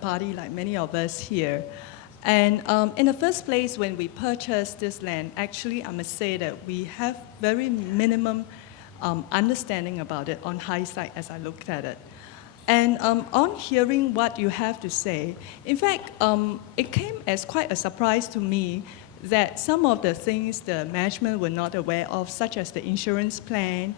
party like many of us here. And in the first place, when we purchased this land, actually, I must say that we have very minimum understanding about it on hindsight as I looked at it. And on hearing what you have to say, in fact, it came as quite a surprise to me that some of the things the management were not aware of, such as the insurance plan,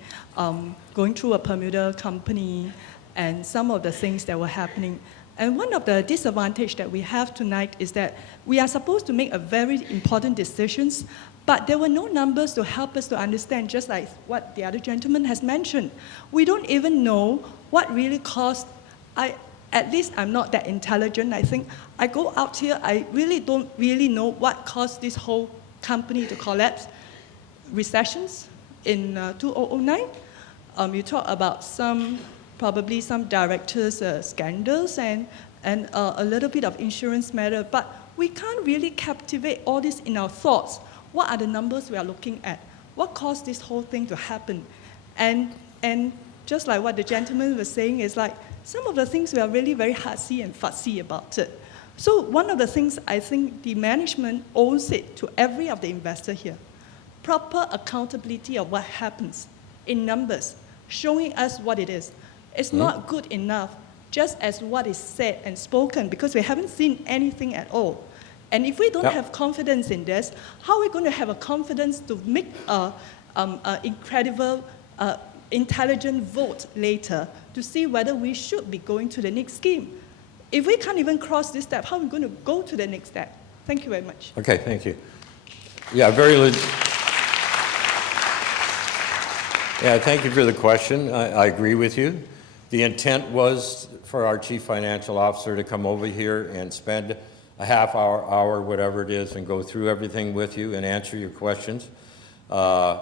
going through a permuter company, and some of the things that were happening. And one of the disadvantages that we have tonight is that we are supposed to make a very important decisions, but there were no numbers to help us to understand, just like what the other gentleman has mentioned. We don't even know what really caused, at least I'm not that intelligent. I think I go out here, I really don't really know what caused this whole company to collapse. Recessions in 2009. You talk about probably some directors' scandals and a little bit of insurance matter, but we can't really captivate all this in our thoughts. What are the numbers we are looking at? What caused this whole thing to happen? And just like what the gentleman was saying, is like some of the things we are really very hard-see and fussy about it. So one of the things I think the management owes it to every of the investor here, proper accountability of what happens in numbers, showing us what it is. It's not good enough just as what is said and spoken, because we haven't seen anything at all. And if we don't have confidence in this, how are we going to have a confidence to make an incredible, intelligent vote later to see whether we should be going to the next scheme? If we can't even cross this step, how are we going to go to the next step? Thank you very much. Okay, thank you. Yeah, very legit. Yeah, thank you for the question. I agree with you. The intent was for our chief financial officer to come over here and spend a half hour, whatever it is, and go through everything with you and answer your questions. I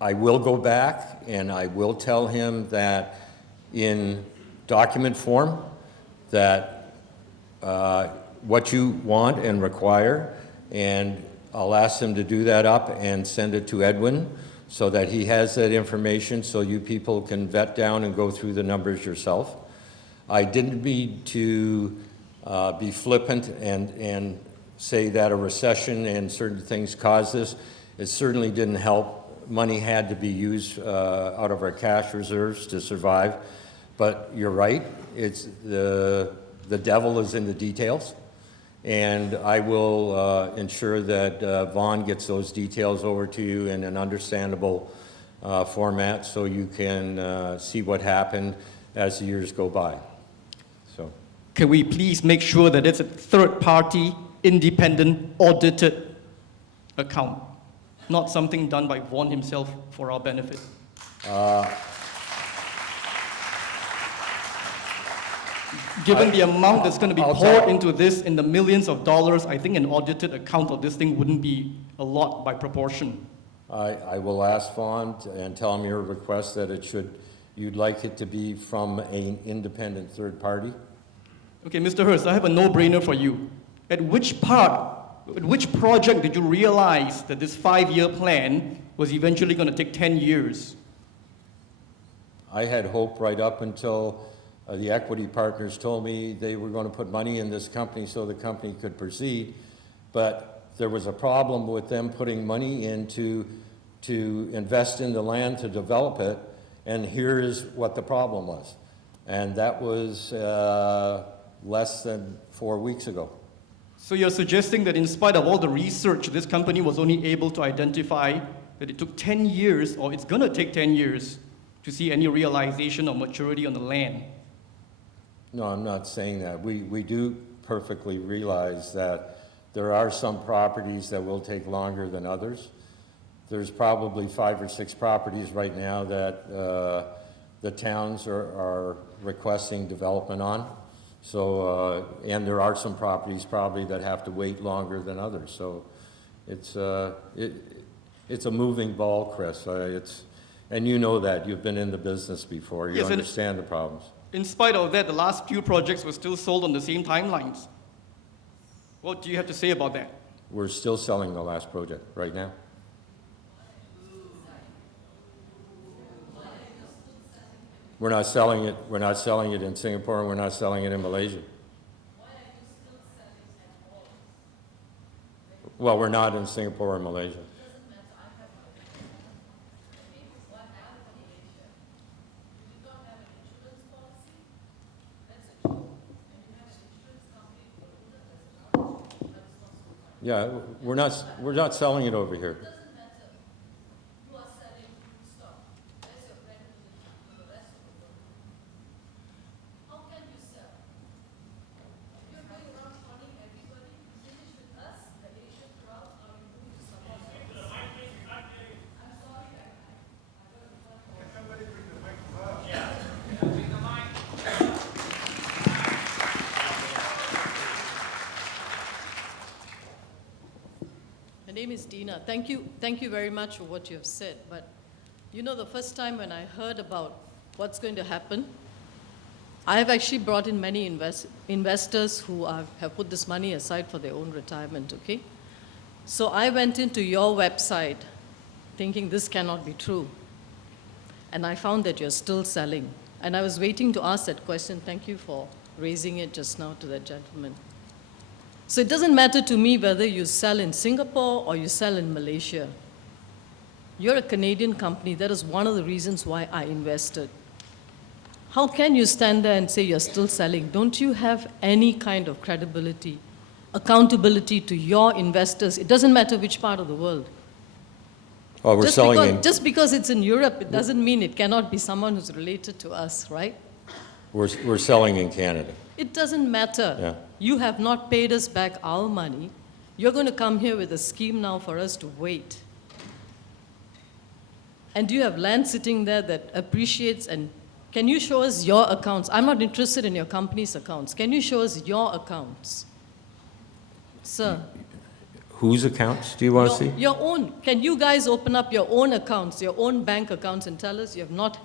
will go back and I will tell him that in document form that what you want and require, and I'll ask him to do that up and send it to Edwin so that he has that information so you people can vet down and go through the numbers yourself. I didn't mean to be flippant and say that a recession and certain things caused this. It certainly didn't help. Money had to be used out of our cash reserves to survive. But you're right, it's the devil is in the details. And I will ensure that Vaughn gets those details over to you in an understandable format so you can see what happened as the years go by. So, can we please make sure that it's a third-party, independent, audited account, not something done by Vaughn himself for our benefit? Given the amount that's going to be poured into this in the millions of dollars, I think an audited account of this thing wouldn't be a lot by proportion. I will ask Vaughn and tell him your request that you'd like it to be from an independent third party. Okay, Mr. Hurst, I have a no-brainer for you. At which project did you realize that this 5-year plan was eventually going to take 10 years? I had hope right up until the equity partners told me they were going to put money in this company so the company could proceed, but there was a problem with them putting money in to invest in the land to develop it, and here's what the problem was. And that was less than 4 weeks ago. So you're suggesting that in spite of all the research, this company was only able to identify that it took 10 years, or it's going to take 10 years, to see any realization or maturity on the land? No, I'm not saying that. We do perfectly realize that there are some properties that will take longer than others. There's probably 5 or 6 properties right now that the towns are requesting development on. So, and there are some properties probably that have to wait longer than others. So it's a moving ball, Chris. And you know that. You've been in the business before. You understand the problems. In spite of that, the last few projects were still sold on the same timelines. What do you have to say about that? We're still selling the last project right now. We're not selling it. We're not selling it in Singapore, and we're not selling it in Malaysia. Well, we're not in Singapore or Malaysia. Yeah, we're not selling it over here. My name is Dina. Thank you very much for what you have said. But you know, the first time when I heard about what's going to happen, I have actually brought in many investors who have put this money aside for their own retirement, okay? So I went into your website thinking this cannot be true. And I found that you're still selling. And I was waiting to ask that question. Thank you for raising it just now to that gentleman. So it doesn't matter to me whether you sell in Singapore or you sell in Malaysia. You're a Canadian company. That is one of the reasons why I invested. How can you stand there and say you're still selling? Don't you have any kind of credibility, accountability to your investors? It doesn't matter which part of the world. Oh, we're selling in. Just because it's in Europe, it doesn't mean it cannot be someone who's related to us, right? We're selling in Canada. It doesn't matter. Yeah. You have not paid us back our money. You're going to come here with a scheme now for us to wait. And you have land sitting there that appreciates, and can you show us your accounts? I'm not interested in your company's accounts. Can you show us your accounts? Sir. Whose accounts do you want to see? Your own. Can you guys open up your own accounts, your own bank accounts, and tell us you have not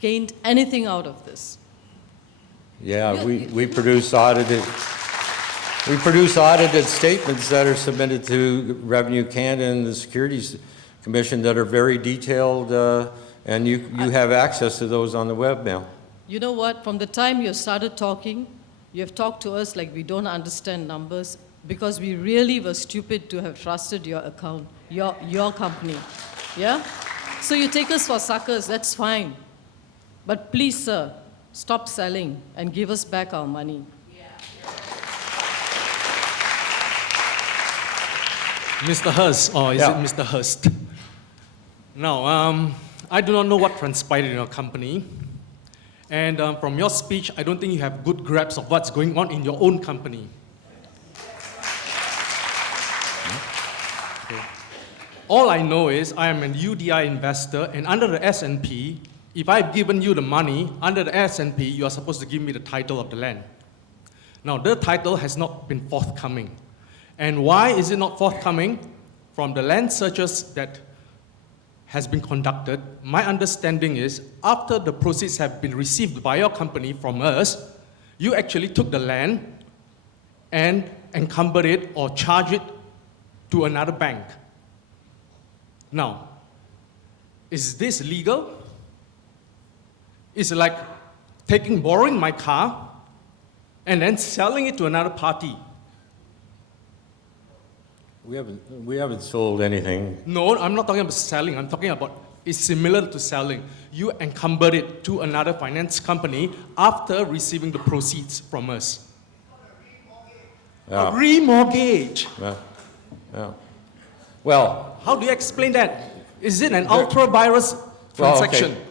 gained anything out of this? Yeah, we produce audited statements that are submitted to Revenue Canada and the Securities Commission that are very detailed, and you have access to those on the web now. You know what? From the time you started talking, you have talked to us like we don't understand numbers, because we really were stupid to have trusted your account, your company. Yeah? So you take us for suckers, that's fine. But please, sir, stop selling and give us back our money. Mr. Hurst, or is it Mr. Hurst? Now, I do not know what transpired in your company. And from your speech, I don't think you have good grasp of what's going on in your own company. All I know is I am an UDI investor, and under the S&P, if I've given you the money, under the S&P, you are supposed to give me the title of the land. Now, the title has not been forthcoming. And why is it not forthcoming? From the land searches that has been conducted, my understanding is after the proceeds have been received by your company from us, you actually took the land and encumbered it or charged it to another bank. Now, is this legal? It's like borrowing my car and then selling it to another party. We haven't sold anything. No, I'm not talking about selling. I'm talking about it's similar to selling. You encumbered it to another finance company after receiving the proceeds from us. Yeah. A remortgage. Yeah. Well, how do you explain that? Is it an ultra-virus transaction? Well, okay.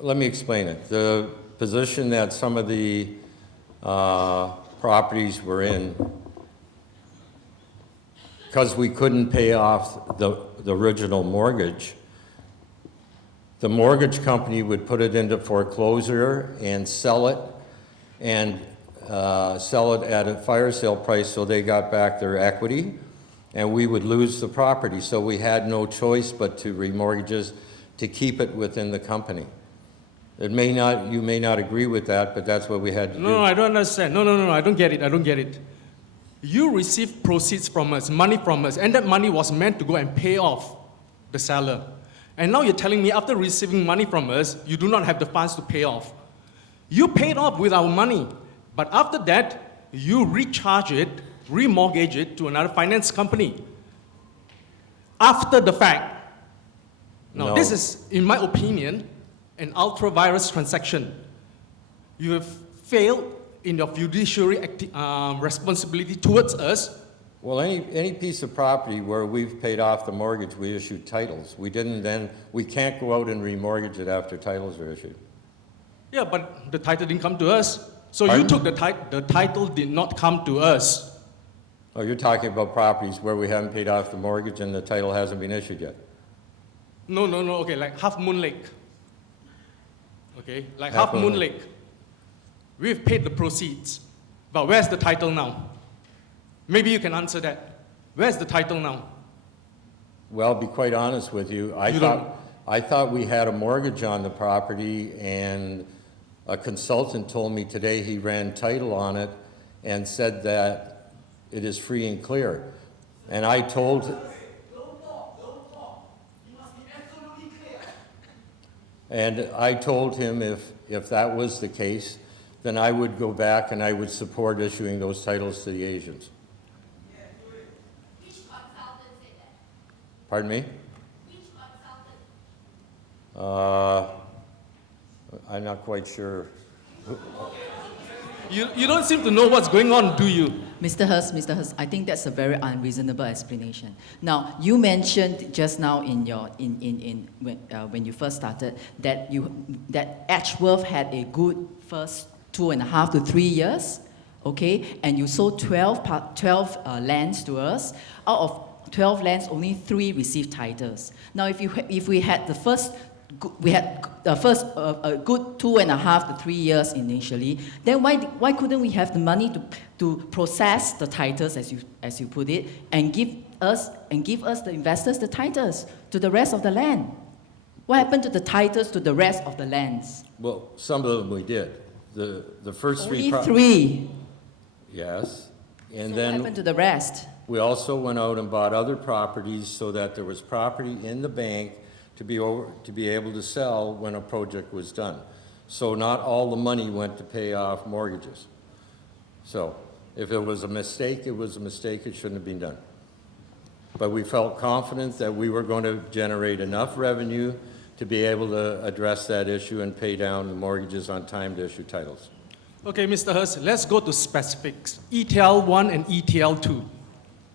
Let me explain it. The position that some of the properties were in, because we couldn't pay off the original mortgage, the mortgage company would put it into foreclosure and sell it, and sell it at a fire sale price so they got back their equity, and we would lose the property. So we had no choice but to remortgage to keep it within the company. You may not agree with that, but that's what we had to do. No, I don't understand. No, I don't get it. You received proceeds from us, money from us, and that money was meant to go and pay off the seller. And now you're telling me after receiving money from us, you do not have the funds to pay off. You paid off with our money, but after that, you recharge it, remortgage it to another finance company. After the fact. Now, No. this is, in my opinion, an ultra-virus transaction. You have failed in your fiduciary responsibility towards us. Well, any piece of property where we've paid off the mortgage, we issued titles. We can't go out and remortgage it after titles are issued. Yeah, but the title didn't come to us. So Pardon? you took the title did not come to us. Oh, you're talking about properties where we haven't paid off the mortgage and the title hasn't been issued yet? No, okay, like Half Moon Lake. Okay, like Half Half Moon Moon Lake. We've paid the proceeds, but where's the title now? Maybe you can answer that. Where's the title now? Well, to be quite honest with you, I thought we had a mortgage on the property, and a consultant told me today he ran title on it and said that it is free and clear. And I told... And I told him if that was the case, then I would go back and I would support issuing those titles to the Asians. Which consultant said that? Pardon me? Which consultant? I'm not quite sure. You don't seem to know what's going on, do you? Mr. Hurst, I think that's a very unreasonable explanation. Now, you mentioned just now when you first started that Edgeworth had a good first 2.5 to 3 years, okay, and you sold 12 lands to us. Out of 12 lands, only 3 received titles. Now, if we had the first a good 2.5 to 3 years initially, then why couldn't we have the money to process the titles, as you put it, and give us the investors the titles to the rest of the land? What happened to the titles to the rest of the lands? Well, some of them we did. The first Only 3... 3. Yes. And So then... what happened to the rest? We also went out and bought other properties so that there was property in the bank to be able to sell when a project was done. So not all the money went to pay off mortgages. So if it was a mistake, it was a mistake. It shouldn't have been done. But we felt confident that we were going to generate enough revenue to be able to address that issue and pay down the mortgages on time to issue titles. Okay, Mr. Hurst, let's go to specifics. ETL 1 and ETL 2.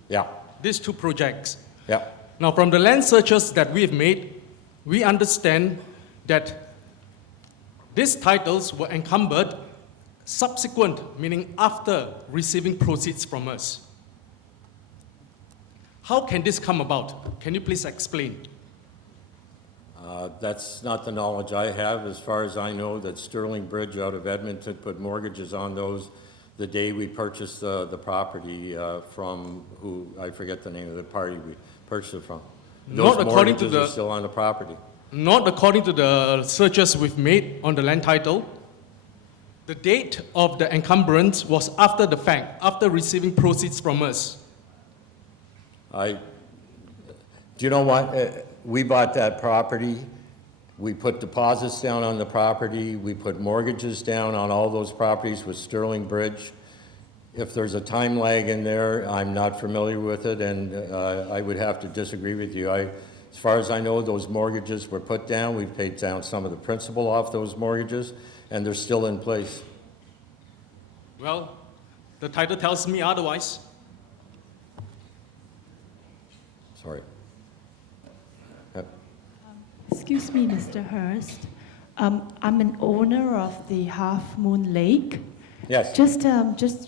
Yeah, These 2 projects. yeah. Now, from the land searches that we have made, we understand that these titles were encumbered subsequent, meaning after receiving proceeds from us. How can this come about? Can you please explain? That's not the knowledge I have. As far as I know, that Sterling Bridge out of Edmonton put mortgages on those the day we purchased the property from who, I forget the name of the party we purchased it from. Those Not according to mortgages are still on the property. Not according to the searches we've made on the land title. The date of the encumbrance was after the fact, after receiving proceeds from us. Do you know what? We bought that property. We put deposits down on the property. We put mortgages down on all those properties with Sterling Bridge. If there's a time lag in there, I'm not familiar with it, and I would have to disagree with you. As far as I know, those mortgages were put down. We paid down some of the principal off those mortgages, and they're still in place. Well, the title tells me otherwise. Sorry. Yep. Excuse me, Mr. Hurst. I'm an owner of the Half Moon Lake. Yes. Just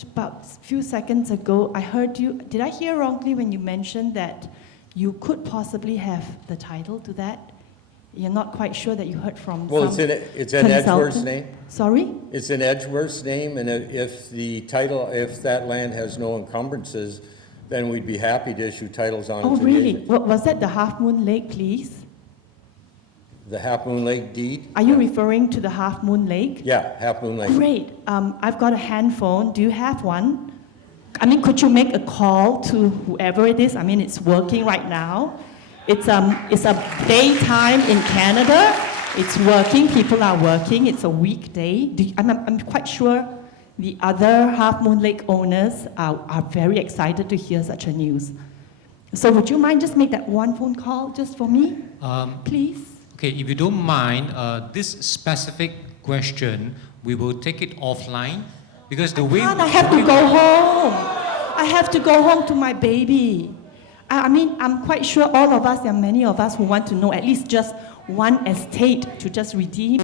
about a few seconds ago, I heard you. Did I hear wrongly when you mentioned that you could possibly have the title to that? You're not quite sure that you heard from Well, some it's in Edgeworth's consultant? name. Sorry? It's in Edgeworth's name, and if that land has no encumbrances, then we'd be happy to issue titles on it. Oh, to the really? agent. Was that the Half Moon Lake, please? The Half Moon Lake deed? Are you referring to the Half Moon Lake? Yeah, Half Moon Lake. Great. I've got a handphone. Do you have one? I mean, could you make a call to whoever it is? I mean, it's working right now. It's a daytime in Canada. It's working, people are working, it's a weekday. I'm quite sure the other Half Moon Lake owners are very excited to hear such a news. So would you mind just make that one phone call just for me, please? Okay, if you don't mind, this specific question, we will take it offline because the way I have to go home. I have to go home to my baby. I mean, I'm quite sure all of us, there are many of us who want to know at least just one estate to just redeem.